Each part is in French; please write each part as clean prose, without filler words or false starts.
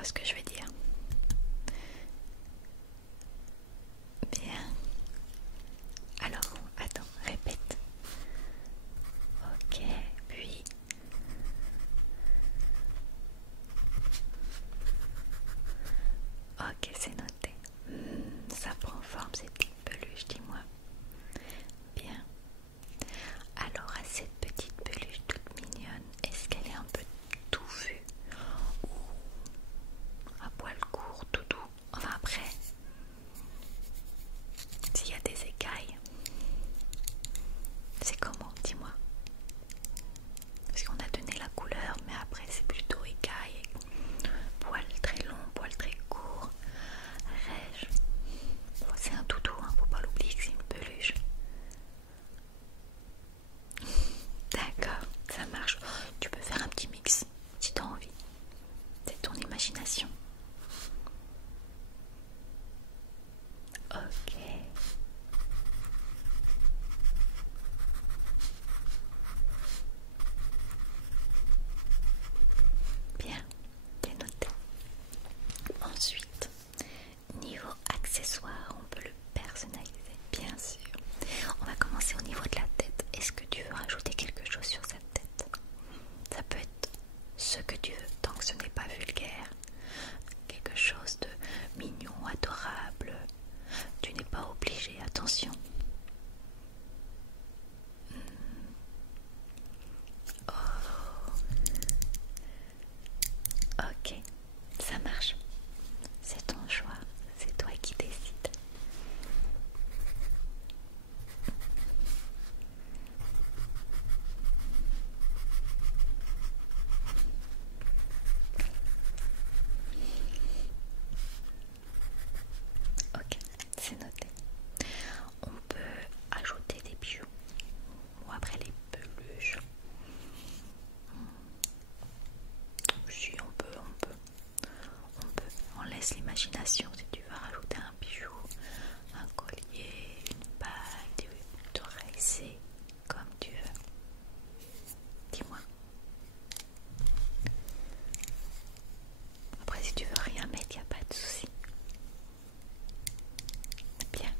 vois ce que je veux dire? Bien. Alors, attends, répète. Ok, puis... Ok, c'est noté. Ça prend forme ces petites peluches, dis-moi. Bien. Alors, à cette petite peluche toute mignonne, est-ce qu'elle est un peu touffue ou à poil court, tout doux? Enfin après, s'il y a des écailles, c'est comment? Dis-moi. Parce qu'on a donné la couleur, mais après c'est plutôt écailles, poil très long, poil très court, rêche. Bon, c'est un toutou, hein, faut pas l'oublier que c'est une peluche. D'accord, ça marche. Tu peux faire un petit mix si tu as envie. C'est ton imagination. Ok. Bien, c'est noté. Ensuite, niveau accessoires, on peut le personnaliser, bien sûr. On va commencer au niveau de la tête. Est-ce que tu veux rajouter quelque chose sur sa tête? Ça peut être ce que tu veux, tant que ce n'est pas vulgaire. Quelque chose de mignon, adorable. Tu n'es pas obligé, attention. Oh. Ok, ça marche. C'est ton choix, c'est toi qui décides. Ok, c'est noté. On peut ajouter des bijoux ou après les peluches. Si on laisse l'imagination si tu veux rajouter un bijou, un collier, une bague, des boucles d'oreilles, c'est comme tu veux. Dis-moi. Après si tu veux rien mettre, y a pas de souci. Bien.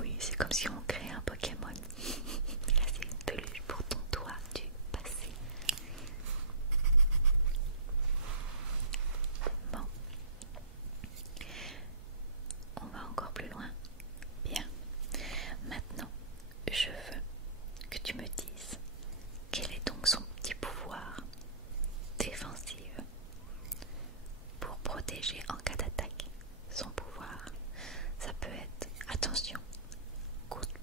Oui, c'est comme si on créait un Pokémon. Là c'est une peluche pour ton toit du passé. Bon. On va encore plus loin. Bien. Maintenant, je veux que tu me dises quel est donc son petit pouvoir défensif pour protéger en cas d'attaque. Son pouvoir, ça peut être, attention, coup de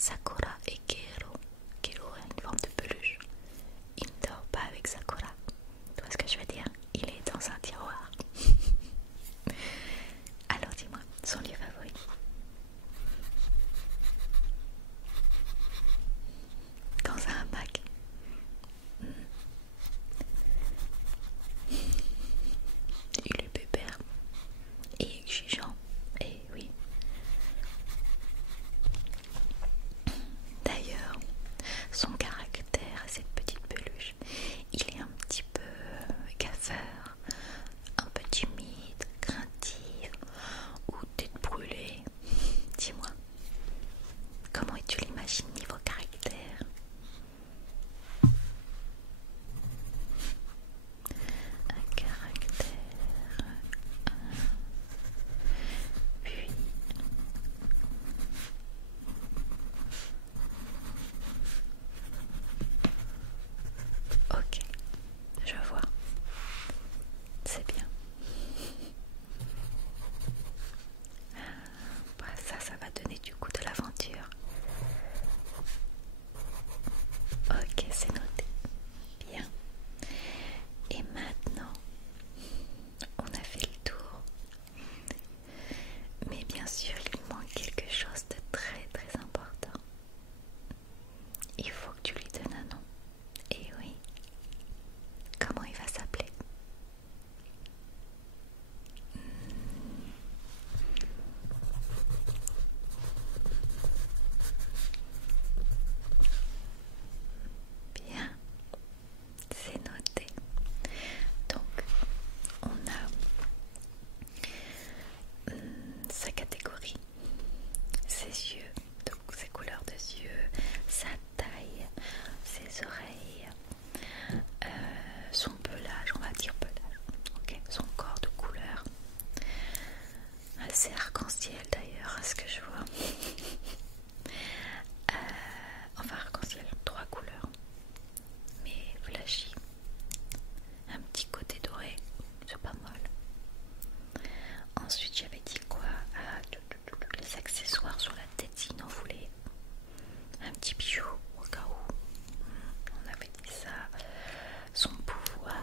Sakura et Kero. Kero a une forme de peluche. Il ne dort pas avec Sakura. Tu vois ce que je veux dire? Il est dans un tiroir. Alors dis-moi, son lieu favori? Dans un hamac. Il est pépère et exigeant. Et oui. D'ailleurs, son caractère, cette petite peluche, il est un petit peu cafard, un peu timide, craintif ou tête brûlée. Dis-moi, comment tu l'imagines niveau caractère? Un caractère, puis ok, je vois, c'est bien. Bah, ça va donner du coup de l'aventure. Ok, c'est noté. Bien. Et maintenant, on a fait le tour. Mais bien sûr, il lui manque quelque chose de très très important. Il faut que tu lui donnes un nom. Et oui, comment il va s'appeler? Bien, c'est noté. Donc, on a sa catégorie, ses yeux, donc ses couleurs de yeux, sa taille, ses oreilles, son pelage, on va dire pelage, ok, son corps de couleur, assez arc-en-ciel d'ailleurs, à ce que je vois. Enfin arc-en-ciel, 3 couleurs, mais flashy, un petit côté doré, c'est pas mal. Ensuite j'avais dit quoi? Les accessoires sur la tête s'il en voulait, un petit bijou au cas où, on avait dit ça. Son pouvoir,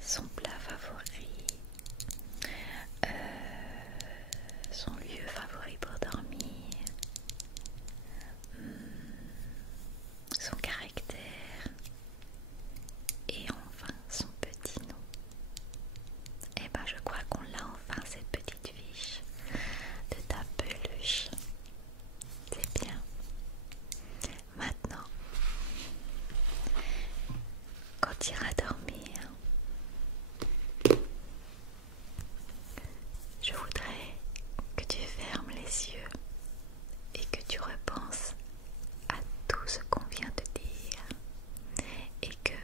son plat favori, son lieu favori pour dormir, son caractère et enfin son petit nom. Et ben je crois qu'on l'a enfin, cette petite fiche de ta peluche. C'est bien. Maintenant, quand tu iras dormir, je voudrais que tu fermes les yeux et que tu repenses à tout ce qu'on vient de dire et que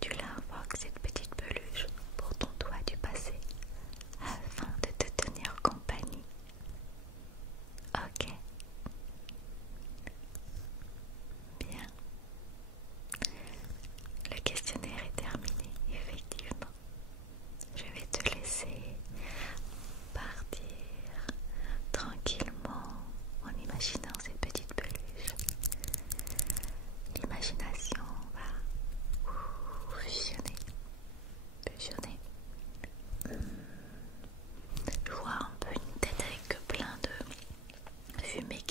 tu l'invoques, cette petite peluche, pour ton toi du passé afin de te tenir compagnie. Ok? Bien. Le questionnaire est terminé, effectivement. Je vais te laisser partir tranquillement en imaginant cette petite peluche. L'imagination va fusionner. Je vois un peu une tête avec plein de fumée